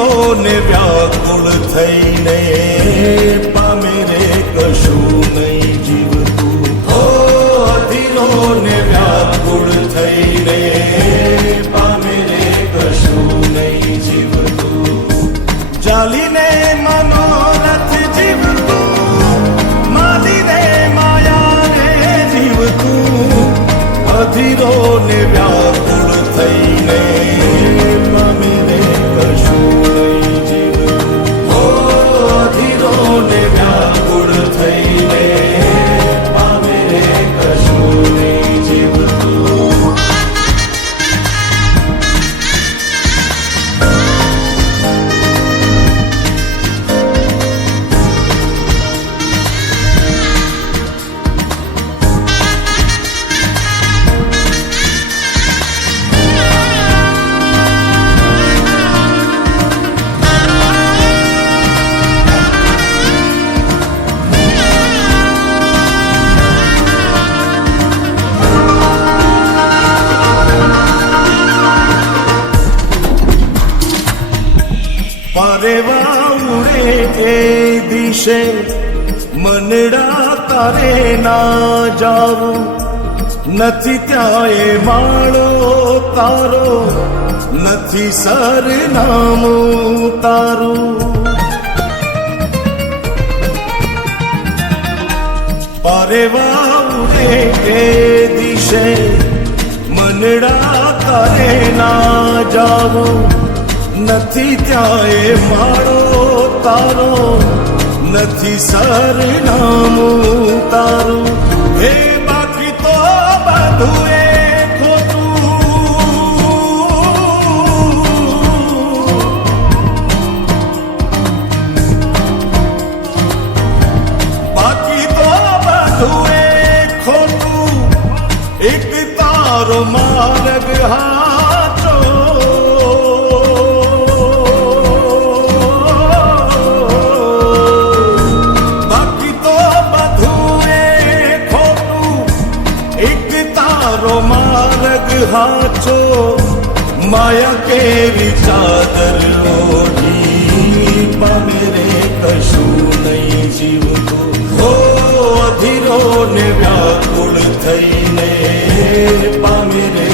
અધીરો ને વ્યાકુળ થઈને પામે રે કશું નહીં જીવતું. ઓ અધીરો ને વ્યાકુળ થઈને પામે રે કશું નહીં જીવતું. ચાલીને મનોરથ જીવતું, માલીને માયાને જીવતું. અધીરો ને વ્યાકુળ થઈને પામે રે કશું નહીં જીવતું. ઓ અધીરો ને વ્યાકુળ થઈને પામે રે કશું નહીં જીવતું. પરેવા ઉડે એ દિશે મનડા તારે ના જાવું. નથી ત્યાં એ માળો તારો, નથી સરનામું તારું. પરેવા ઉડે એ દિશે મનડા તારે ના જાવું. નથી ત્યાં એ માળો તારો, નથી સરનામું તારું. એ બાકી તો બધું એ ખોટું. બાકી તો બધું એ ખોટું. એક તારો માર્ગ હાચો. માર્ગ હાચો. માયા કેવી ચાદર ઓઢી પામે રે કશું નહીં જીવતું. હો અધીરો ને વ્યાકુળ થઈને પામે રે